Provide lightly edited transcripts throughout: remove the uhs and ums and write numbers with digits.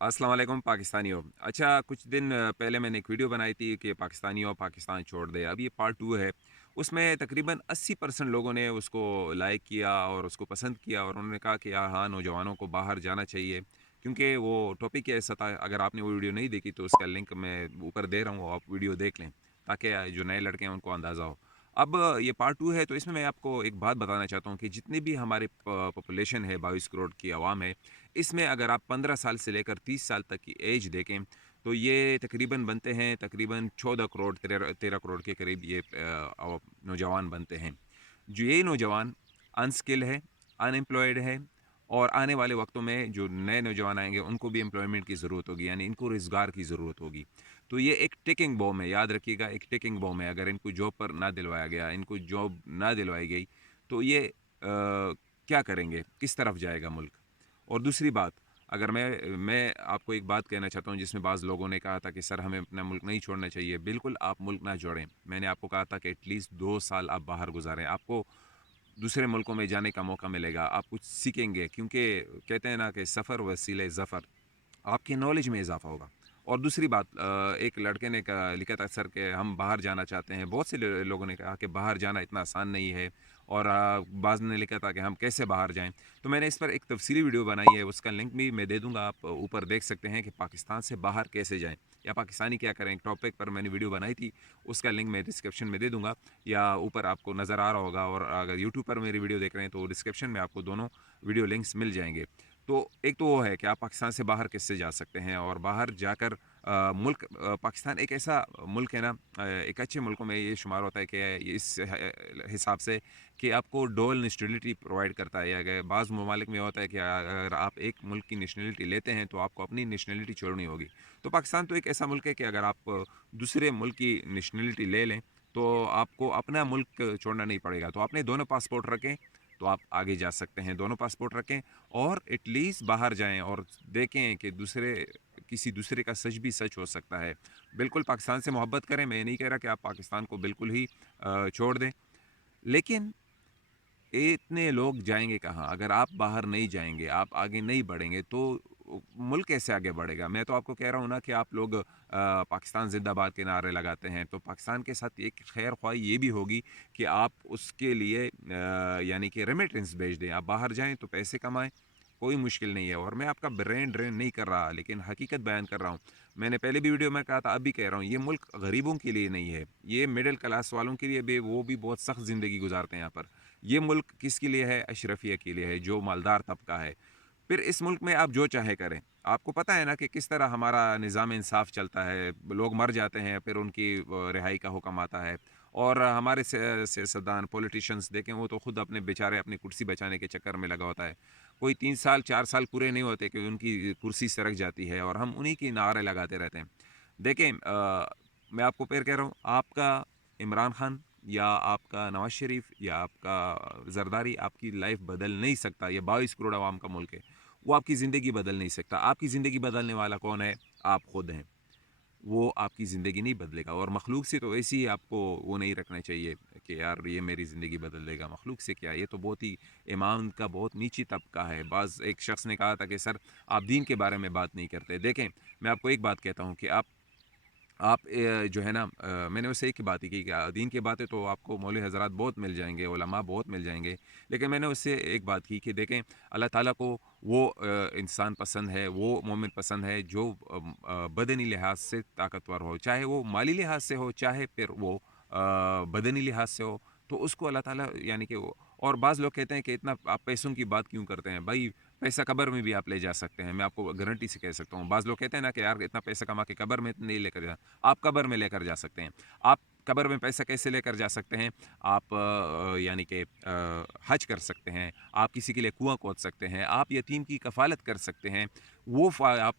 अस्सलाम वालेकुम पाकिस्तानियों। अच्छा, कुछ दिन पहले मैंने एक वीडियो बनाई थी कि पाकिस्तानियों पाकिस्तान छोड़ दे। अब ये पार्ट 2 है। उसमें तकरीबन 80% लोगों ने उसको लाइक किया और उसको पसंद किया और उन्होंने कहा कि हाँ, नौजवानों को बाहर जाना चाहिए क्योंकि वो टॉपिक ही ऐसा था। अगर आपने वो वीडियो नहीं देखी तो उसका लिंक मैं ऊपर दे रहा हूँ, आप वीडियो देख लें ताकि जो नए लड़के हैं उनको अंदाज़ा हो। अब ये पार्ट 2 है तो इसमें मैं आपको एक बात बताना चाहता हूँ कि जितनी भी हमारी पॉपुलेशन है, 22 करोड़ की आवाम है, इसमें अगर आप 15 साल से लेकर 30 साल तक की एज देखें तो ये तकरीबन बनते हैं तकरीबन 14 करोड़ 13 करोड़ के करीब ये नौजवान बनते हैं। जो ये नौजवान अनस्किल है, अनएम्प्लॉयड है और आने वाले वक्तों में जो नए नौजवान आएंगे उनको भी एम्प्लॉयमेंट की ज़रूरत होगी, यानी इनको रोज़गार की ज़रूरत होगी। तो ये एक टिकिंग बॉम्ब है, याद रखिएगा, एक टिकिंग बॉम्ब है। अगर इनको जॉब पर ना दिलवाया गया, इनको जॉब ना दिलवाई गई तो ये क्या करेंगे, किस तरफ जाएगा मुल्क। और दूसरी बात, अगर मैं आपको एक बात कहना चाहता हूँ जिसमें बाज़ लोगों ने कहा था कि सर हमें अपना मुल्क नहीं छोड़ना चाहिए। बिल्कुल आप मुल्क ना छोड़ें। मैंने आपको कहा था कि एटलीस्ट 2 साल आप बाहर गुज़ारें। आपको दूसरे मुल्कों में जाने का मौका मिलेगा, आप कुछ सीखेंगे क्योंकि कहते हैं ना कि सफ़र वसीले ज़फ़र। आपकी नॉलेज में इजाफा होगा। और दूसरी बात, एक लड़के ने लिखा था सर कि हम बाहर जाना चाहते हैं। बहुत से लोगों ने कहा कि बाहर जाना इतना आसान नहीं है और बाज़ ने लिखा था कि हम कैसे बाहर जाएं। तो मैंने इस पर एक तफसीली वीडियो बनाई है, उसका लिंक भी मैं दे दूंगा, आप ऊपर देख सकते हैं कि पाकिस्तान से बाहर कैसे जाएं या पाकिस्तानी क्या करें। एक टॉपिक पर मैंने वीडियो बनाई थी, उसका लिंक मैं डिस्क्रिप्शन में दे दूंगा या ऊपर आपको नज़र आ रहा होगा। और अगर यूट्यूब पर मेरी वीडियो देख रहे हैं तो डिस्क्रिप्शन में आपको दोनों वीडियो लिंक्स मिल जाएंगे। तो एक तो वो है कि आप पाकिस्तान से बाहर किससे जा सकते हैं और बाहर जाकर पाकिस्तान एक ऐसा मुल्क है ना, एक अच्छे मुल्कों में ये शुमार होता है कि ये इस हिसाब से कि आपको डोल नेशनलिटी प्रोवाइड करता है। या अगर बाज़ ममालिक में होता है कि अगर आप एक मुल्क की नेशनलिटी लेते हैं तो आपको अपनी नेशनलिटी छोड़नी होगी। तो पाकिस्तान तो एक ऐसा मुल्क है कि अगर आप दूसरे मुल्क की नेशनलिटी ले लें तो आपको अपना मुल्क छोड़ना नहीं पड़ेगा। तो आपने दोनों पासपोर्ट रखें तो आप आगे जा सकते हैं। दोनों पासपोर्ट रखें और एटलीस्ट बाहर जाएं और देखें कि किसी दूसरे का सच भी सच हो सकता है। बिल्कुल पाकिस्तान से मोहब्बत करें, मैं नहीं कह रहा कि आप पाकिस्तान को बिल्कुल ही छोड़ दें, लेकिन इतने लोग जाएंगे कहाँ? अगर आप बाहर नहीं जाएंगे, आप आगे नहीं बढ़ेंगे तो मुल्क कैसे आगे बढ़ेगा। मैं तो आपको कह रहा हूँ ना कि आप लोग पाकिस्तान जिंदाबाद के नारे लगाते हैं तो पाकिस्तान के साथ एक खैर ख्वाही ये भी होगी कि आप उसके लिए यानी कि रेमिटेंस भेज दें। आप बाहर जाएं तो पैसे कमाएं, कोई मुश्किल नहीं है। और मैं आपका ब्रेन ड्रेन नहीं कर रहा, लेकिन हकीकत बयान कर रहा हूँ। मैंने पहले भी वीडियो में कहा था, अब भी कह रहा हूँ, ये मुल्क गरीबों के लिए नहीं है, ये मिडिल क्लास वालों के लिए भी, वो भी बहुत सख्त ज़िंदगी गुजारते हैं यहाँ पर। ये मुल्क किसके लिए है? अशरफिया के लिए है, जो मालदार तबका है। फिर इस मुल्क में आप जो चाहे करें। आपको पता है ना कि किस तरह हमारा निज़ाम इंसाफ चलता है। लोग मर जाते हैं फिर उनकी रिहाई का हुक्म आता है। और हमारे सियासतदान पॉलिटिशियंस देखें, वो तो खुद अपने बेचारे अपनी कुर्सी बचाने के चक्कर में लगा होता है। कोई 3 साल 4 साल पूरे नहीं होते कि उनकी कुर्सी सरक जाती है और हम उन्हीं की नारे लगाते रहते हैं। देखें, मैं आपको फिर कह रहा हूँ, आपका इमरान खान या आपका नवाज शरीफ या आपका जरदारी आपकी लाइफ बदल नहीं सकता। ये 22 करोड़ आवाम का मुल्क है, वो आपकी ज़िंदगी बदल नहीं सकता। आपकी ज़िंदगी बदलने वाला कौन है? आप खुद हैं। वो आपकी ज़िंदगी नहीं बदलेगा। और मखलूक से तो ऐसे ही आपको वो नहीं रखना चाहिए कि यार ये मेरी ज़िंदगी बदल देगा। मखलूक से क्या, ये तो बहुत ही ईमान का बहुत नीची तबका है। बाज़ एक शख्स ने कहा था कि सर आप दीन के बारे में बात नहीं करते। देखें, मैं आपको एक बात कहता हूँ कि आप जो है ना, मैंने उससे एक ही बात ही की कि दीन की बातें तो आपको मौलवी हज़रात बहुत मिल जाएंगे, उलमा बहुत मिल जाएंगे। लेकिन मैंने उससे एक बात की कि देखें, अल्लाह ताला को वो इंसान पसंद है, वो मोमिन पसंद है जो बदनी लिहाज से ताकतवर हो, चाहे वो माली लिहाज से हो, चाहे फिर वो बदनी लिहाज से हो। तो उसको अल्लाह ताला यानी कि वो। और बाज़ लोग कहते हैं कि इतना आप पैसों की बात क्यों करते हैं भाई? पैसा कब्र में भी आप ले जा सकते हैं, मैं आपको गारंटी से कह सकता हूँ। बाज़ लोग कहते हैं ना कि यार इतना पैसा कमा के कब्र में नहीं लेकर जा। आप कब्र में लेकर जा सकते हैं। आप कब्र में पैसा कैसे लेकर जा सकते हैं? आप यानी कि हज कर सकते हैं, आप किसी के लिए कुआं खोद सकते हैं, आप यतीम की कफ़ालत कर सकते हैं, आप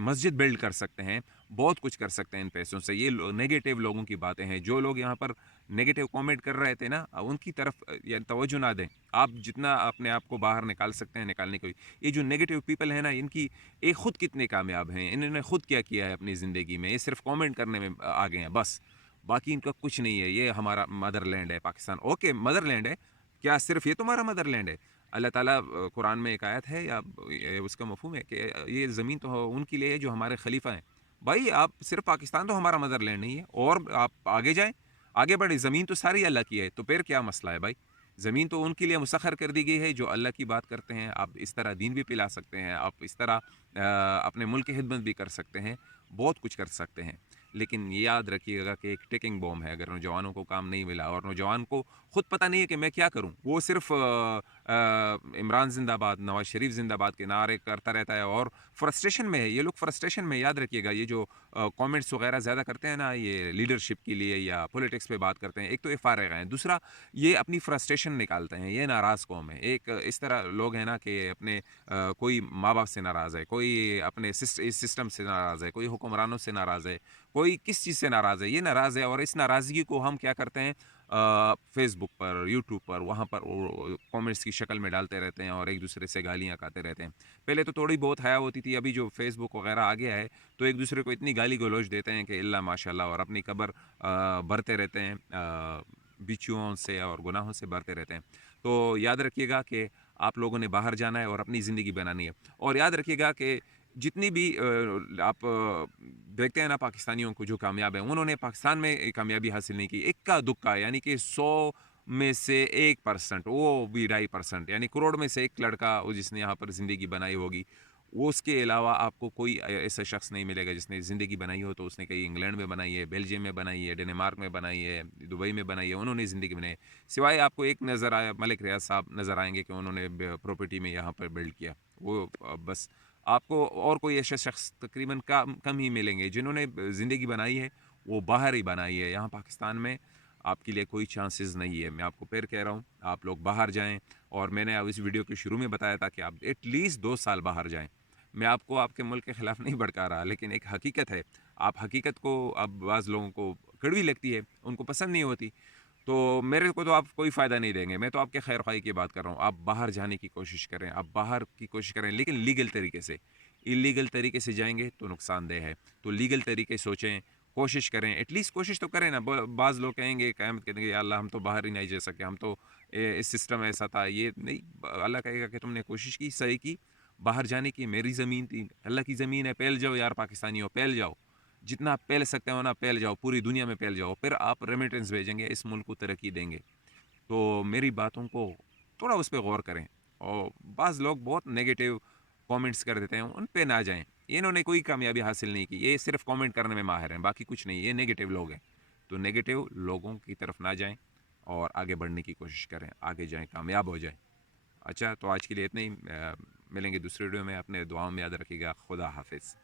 मस्जिद बिल्ड कर सकते हैं, बहुत कुछ कर सकते हैं इन पैसों से। ये नेगेटिव लोगों की बातें हैं। जो लोग यहाँ पर नेगेटिव कमेंट कर रहे थे ना, उनकी तरफ या तवज्जो ना दें। आप जितना अपने आप को बाहर निकाल सकते हैं निकालने की। ये जो नेगेटिव पीपल है ना, इनकी ये खुद कितने कामयाब हैं, इन्होंने खुद क्या किया है अपनी ज़िंदगी में, ये सिर्फ कमेंट करने में आ गए हैं बस। बाकी इनका कुछ नहीं है। ये हमारा मदरलैंड है पाकिस्तान। ओके, मदरलैंड है, क्या सिर्फ ये तुम्हारा मदरलैंड है? اللہ ताला कुरान में एक आयत है या उसका मफ़हूम है कि ये ज़मीन तो उनके लिए है जो हमारे खलीफा हैं। भाई आप सिर्फ पाकिस्तान तो हमारा मदरलैंड नहीं है, और आप आगे जाएँ, आगे बढ़ें, ज़मीन तो सारी अल्लाह की है, तो फिर क्या मसला है भाई? ज़मीन तो उनके लिए मुसख्खर कर दी गई है जो अल्लाह की बात करते हैं। आप इस तरह दीन भी पिला सकते हैं, आप इस तरह अपने मुल्क की खिदमत भी कर सकते हैं, बहुत कुछ कर सकते हैं। लेकिन ये याद रखिएगा कि एक टिकिंग बॉम्ब है, अगर नौजवानों को काम नहीं मिला और नौजवान को खुद पता नहीं है कि मैं क्या करूं, वो सिर्फ इमरान जिंदाबाद, नवाज शरीफ जिंदाबाद के नारे करता रहता है और फ्रस्ट्रेशन में है। ये लोग फ्रस्ट्रेशन में, याद रखिएगा, ये जो कमेंट्स वगैरह ज़्यादा करते हैं ना, ये लीडरशिप के लिए या पॉलिटिक्स पे बात करते हैं, एक तो ये फारग हैं, दूसरा ये अपनी फ्रस्ट्रेशन निकालते हैं, ये नाराज़ कौम है। एक इस तरह लोग हैं ना कि अपने कोई माँ बाप से नाराज़ है, कोई अपने इस सिस्टम से नाराज़ है, कोई हुक्मरानों से नाराज़ है, कोई किस चीज़ से नाराज़ है, ये नाराज़ है, और इस नाराज़गी को हम क्या करते हैं, फेसबुक पर, यूट्यूब पर, वहाँ पर कमेंट्स की शक्ल में डालते रहते हैं और एक दूसरे से गालियाँ खाते रहते हैं। पहले तो थोड़ी बहुत हया होती थी, अभी जो फेसबुक वगैरह आ गया है तो एक दूसरे को इतनी गाली गलौज देते हैं कि इल्ला माशाल्लाह, और अपनी कब्र भरते रहते हैं, बिच्छुओं से और गुनाहों से भरते रहते हैं। तो याद रखिएगा कि आप लोगों ने बाहर जाना है और अपनी ज़िंदगी बनानी है। और याद रखिएगा कि जितनी भी आप देखते हैं ना पाकिस्तानियों को जो कामयाब हैं, उन्होंने पाकिस्तान में कामयाबी हासिल नहीं की, इक्का दुक्का, यानी कि 100 में से 1%, वो भी 2.5%, यानी करोड़ में से एक लड़का वो जिसने यहाँ पर ज़िंदगी बनाई होगी। वो उसके अलावा आपको कोई ऐसा शख्स नहीं मिलेगा जिसने ज़िंदगी बनाई हो, तो उसने कहीं इंग्लैंड में बनाई है, बेल्जियम में बनाई है, डेनमार्क में बनाई है, दुबई में बनाई है, उन्होंने ज़िंदगी बनाई है। सिवाय आपको एक नज़र आया, मलिक रियाज साहब नज़र आएंगे कि उन्होंने प्रॉपर्टी में यहाँ पर बिल्ड किया, वो बस। आपको और कोई ऐसा शख्स तकरीबन कम कम ही मिलेंगे जिन्होंने ज़िंदगी बनाई है, वो बाहर ही बनाई है। यहाँ पाकिस्तान में आपके लिए कोई चांसेस नहीं है। मैं आपको फिर कह रहा हूँ, आप लोग बाहर जाएं, और मैंने अब इस वीडियो के शुरू में बताया था कि आप एटलीस्ट 2 साल बाहर जाएं। मैं आपको आपके मुल्क के ख़िलाफ़ नहीं भड़का रहा, लेकिन एक हकीकत है। आप हकीकत को, अब बाज़ लोगों को कड़वी लगती है, उनको पसंद नहीं होती, तो मेरे को तो आप कोई फ़ायदा नहीं देंगे। मैं तो आपके खैर ख़्वाही की बात कर रहा हूँ। आप बाहर जाने की कोशिश करें, आप बाहर की कोशिश करें, लेकिन लीगल तरीके से। इल्लीगल तरीके से जाएँगे तो नुकसानदेह है। तो लीगल तरीके सोचें, कोशिश करें, एटलीस्ट कोशिश तो करें ना। बाज़ लोग कहेंगे, क़यामत के दिन, या अल्लाह हम तो बाहर ही नहीं जा सके, हम तो इस सिस्टम ऐसा था, ये नहीं। अल्लाह कहेगा कि तुमने कोशिश की, सही की, बाहर जाने की, मेरी ज़मीन थी, अल्लाह की ज़मीन है, फैल जाओ यार पाकिस्तानियों, फैल जाओ। जितना आप फैल सकते हो ना फैल जाओ, पूरी दुनिया में फैल जाओ, फिर आप रेमिटेंस भेजेंगे, इस मुल्क को तरक्की देंगे। तो मेरी बातों को थोड़ा उस पर गौर करें, और बाज़ लोग बहुत नेगेटिव कमेंट्स कर देते हैं, उन पे ना जाएं। इन्होंने कोई कामयाबी हासिल नहीं की, ये सिर्फ कमेंट करने में माहिर हैं, बाकी कुछ नहीं, ये नेगेटिव लोग हैं। तो नेगेटिव लोगों की तरफ ना जाएं और आगे बढ़ने की कोशिश करें, आगे जाएं, कामयाब हो जाएं। अच्छा, तो आज के लिए इतना ही। मिलेंगे दूसरे वीडियो में। अपने दुआओं में याद रखिएगा। खुदा हाफिज़।